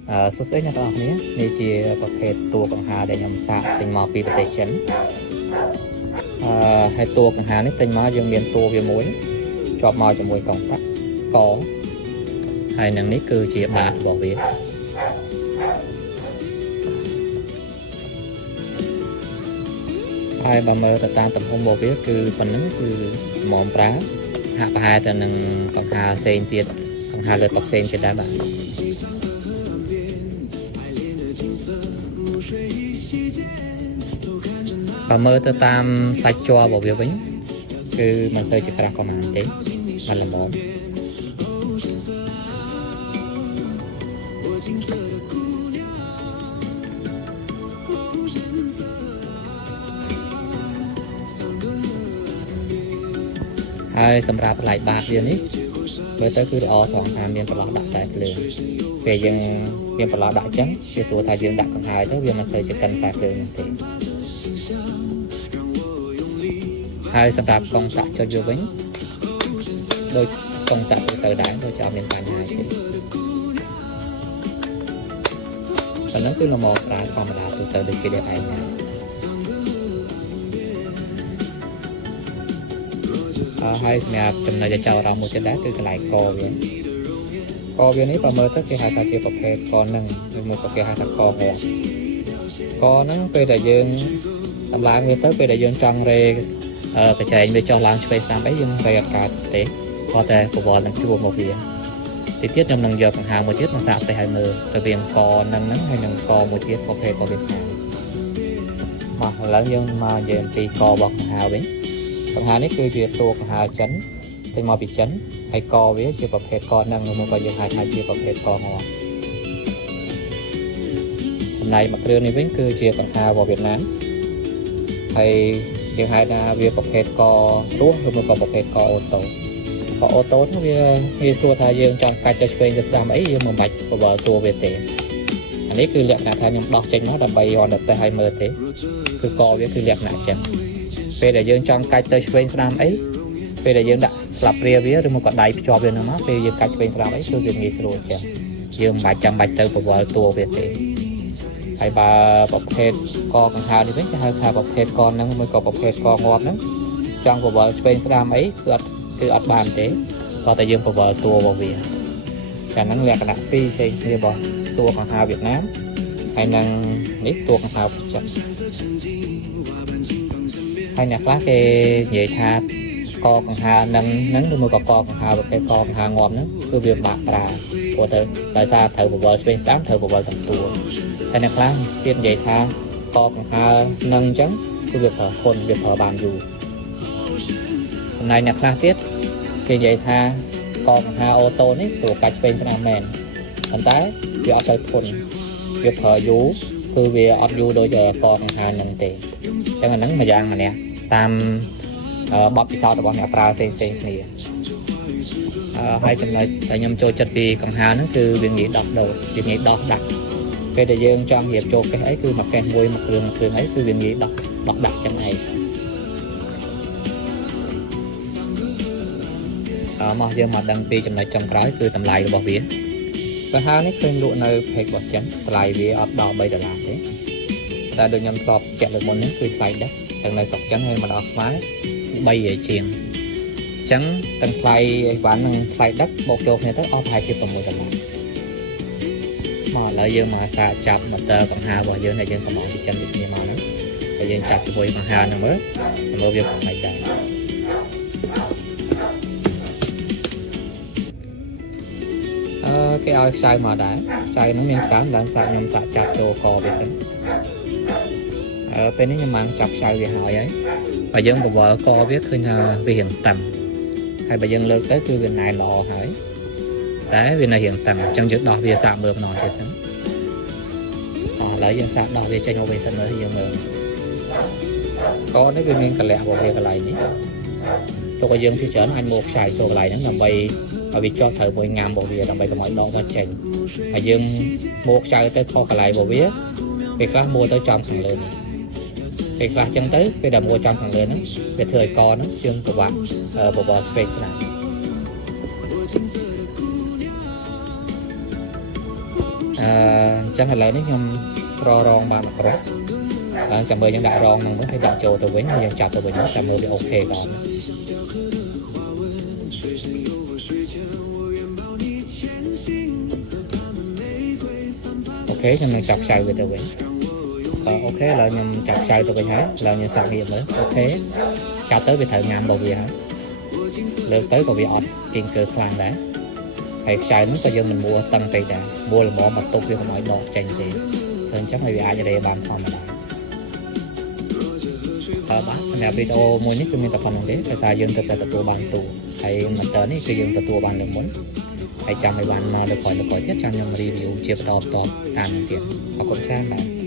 សុស្ដីអ្នកទាំងអស់គ្នានេះជាប្រភេទតួកង្ហារដែលខ្ញុំសាកទិញមកពីប្រទេសចិនហើយតួកង្ហារនេះទិញមកយើងមានតួវាមួយជាប់មកជាមួយកងតាក់កហើយនឹងនេះគឺជាបាតរបស់វាហើយបើមើលទៅតាមទំហំរបស់វាគឺប៉ុណ្ណឹងគឺល្មមប្រើហាក់ប្រហែលទៅនឹងកង្ហារផ្សេងទៀតកង្ហារលើតុផ្សេងទៀតដែរបាទបើមើលទៅតាមសាច់ជ័ររបស់វាវិញគឺមិនសូវជាក្រាស់ប៉ុន្មានទេមិនល្មមហើយសម្រាប់ឡៃបាតវានេះមើលទៅគឺល្អត្រង់ថាមានប្រឡោះដាក់ខ្សែភ្លើងពេលយើងមានប្រឡោះដាក់អញ្ចឹងវាស្រួលថាយើងដាក់កង្ហារទៅវាមិនសូវជាកិនខ្សែភ្លើងនោះទេហើយសម្រាប់កងតាក់ចុចវាវិញដោយកងតាក់ទៅដែរដូចជាអត់មានបញ្ហាទេប៉ុណ្ណឹងគឺល្មមប្រើធម្មតាទូទៅដូចគេដែលឯងហើយសម្រាប់ចំណុចចោលអារម្មណ៍មួយទៀតដែរគឺកន្លែងកវានេះបើមើលទៅគេហៅថាជាប្រភេទកនឹងឬមួយក៏គេហៅថាកហកហ្នឹងពេលដែលយើងតម្លើងវាទៅពេលដែលយើងចង់រេកញ្ចែងវាចុះឡើងឆ្វេងស្ដាំអីយើងរេអត់កើតទេគាត់តែប្រវល់នឹងជួបមកវាទីទៀតខ្ញុំនឹងយកកង្ហារមួយទៀតមកសាកទៅឲ្យមើលរវាងកហ្នឹងហើយនឹងកមួយទៀតប្រភេទរបស់វាថាមកឥឡូវយើងមកនិយាយអំពីករបស់កង្ហារវិញកង្ហារនេះគឺជាតួកង្ហារចិនទិញមកពីចិនហើយកវាជាប្រភេទកហ្នឹងនោះមកយើងហៅថាជាប្រភេទកងាប់ចំណែកមកគ្រឿងនេះវិញគឺជាកង្ហាររបស់វៀតណាមហើយយើងហៅថាវាប្រភេទករស់ឬមួយក៏ប្រភេទកអូតូហ្នឹងវាស្រួលថាយើងចង់កាច់ទៅឆ្វេងទៅស្ដាំអីយើងមិនបាច់បបល់តួវាទេអានេះគឺលក្ខណៈថាខ្ញុំដោះចេញមកដើម្បីយកទៅឲ្យមើលទេគឺកវាគឺលក្ខណៈចឹងពេលដែលយើងចង់កាច់ទៅឆ្វេងស្ដាំអីពេលដែលយើងដាក់ស្លាបព្រាវាឬមកក៏ដៃភ្ជាប់វានឹងមកពេលយើងកាច់ឆ្វេងស្ដាំអីគឺវាងាយស្រួលចឹងយើងមិនចាំបាច់ទៅបវល់តួវាទេហើយបើប្រភេទកកង្ហារនេះវិញគេហៅថាប្រភេទកហ្នឹងមួយក៏ប្រភេទកងាប់ហ្នឹងចង់បវល់ឆ្វេងស្ដាំអីគឺអត់បានទេគាត់តែយើងបវល់តួរបស់វាតែហ្នឹងលក្ខណៈពីរផ្សេងគ្នារបស់តួកង្ហារវៀតណាមហើយនឹងនេះតួកង្ហារចិនហើយអ្នកខ្លះគេនិយាយថាកកង្ហារហ្នឹងឬមួយក៏កកង្ហារប្រភេទកកង្ហារងាប់ហ្នឹងគឺវាបាក់ប្រើព្រោះទៅដោយសារត្រូវបវល់ឆ្វេងស្ដាំត្រូវបវល់ទាំងតួហើយអ្នកខ្លះទៀតនិយាយថាកកង្ហារហ្នឹងអញ្ចឹងគឺវាប្រើធន់វាប្រើបានយូរចំណែកអ្នកខ្លះទៀតគេនិយាយថាកកង្ហារអូតូនេះស្រួលកាច់ឆ្វេងស្ដាំមែនប៉ុន្តែវាអត់ទៅធន់វាប្រើយូរគឺវាអត់យូរដូចកកង្ហារហ្នឹងទេអញ្ចឹងអាហ្នឹងមួយយ៉ាងម្នាក់តាមបទពិសោធន៍របស់អ្នកប្រើផ្សេងគ្នាហើយចំណុចដែលខ្ញុំចូលចិត្តពីកង្ហារហ្នឹងគឺវាងាយដោះដូរវាងាយដោះដាក់ពេលដែលយើងចង់រៀបចូលកេះអីគឺមកកេះមួយមកគ្រឿងអីគឺវាងាយដោះដាក់ចឹងឯងមកយើងមកដឹងពីចំណុចចុងក្រោយគឺតម្លៃរបស់វាកង្ហារនេះឃើញលក់នៅ page របស់ចិនតម្លៃវាអត់ដល់$3ទេតែដូចខ្ញុំធ្លាប់ជែកលើមុននេះគឺថ្លៃដែរទាំងនៅស្រុកចិនហើយមកដល់ខ្មែរ3ជាងអញ្ចឹងទាំងថ្លៃអីវ៉ាន់និងថ្លៃដឹកបូកចូលគ្នាទៅអស់ប្រហែលជា$6មកឥឡូវយើងមកសាកចាប់ motor កង្ហាររបស់យើងដែលយើងកំងពីចិនដូចគ្នាមកហ្នឹងហើយយើងចាប់ជាមួយកង្ហារហ្នឹងមើលវាប្រហែលដែរគេឲ្យខ្សែមកដែរខ្សែហ្នឹងមានច្រើនឡើងសាកខ្ញុំសាកចាប់ចូលកវាសិនពេលនេះខ្ញុំបានចាប់ខ្សែវាហើយបើយើងបវល់កវាឃើញថាវារៀងតឹងហើយបើយើងលើកទៅគឺវាណែនល្អហើយតែវានៅរៀងតឹងអញ្ចឹងយើងដោះវាសាកមើលម្ដងទៀតសិនឥឡូវយើងសាកដោះវាចេញមកវិញសិនមើលយើងមើលកនេះវាមានកលៈរបស់វាកន្លែងនេះទោះក៏យើងពីច្រើនអាចមកខ្សែចូលកន្លែងហ្នឹងដើម្បីឲ្យវាចោះត្រូវមួយងាំរបស់វាដើម្បីកុំឲ្យដកទៅចេញហើយយើងមកខ្សែទៅខុសកន្លែងរបស់វាពេលខ្លះមួទៅចំខាងលើនេះពេលខ្លះចឹងទៅពេលដែលមួចំខាងលើហ្នឹងវាធ្វើឲ្យកហ្នឹងជើងប្រវត្តិបបល់ឆ្វេងស្ដាំហ chẳng là lớn nhưng ro ron ba mặt rác chạm mơ những đại ron mà thấy đại trâu từ với nhau chạm từ với nhau chạm mơ bị ok còn ok cho mình chọc sai về từ với ok là nhầm chọc sai từ với nhau là nhầm sạc hiện mới ok chào tới về thời ngàn đầu gì hả lên tới còn bị ọt tiền cơ khoan đấy hay sai nó cho dân mình mua tăng tay đã mua là bỏ mặt tục với không nói bỏ tranh thì thường chắc là vì ai cho đây bàn phòng mà bác nè video mua nhất cho mình tập phòng thế phải sao dân tập là tụ bàn tụ hay mặt tới này cho dân tập tụ bàn là muốn hay chăm hay bàn được khỏi tiết trong nhầm review chia to to tàn tiền và cũng trang này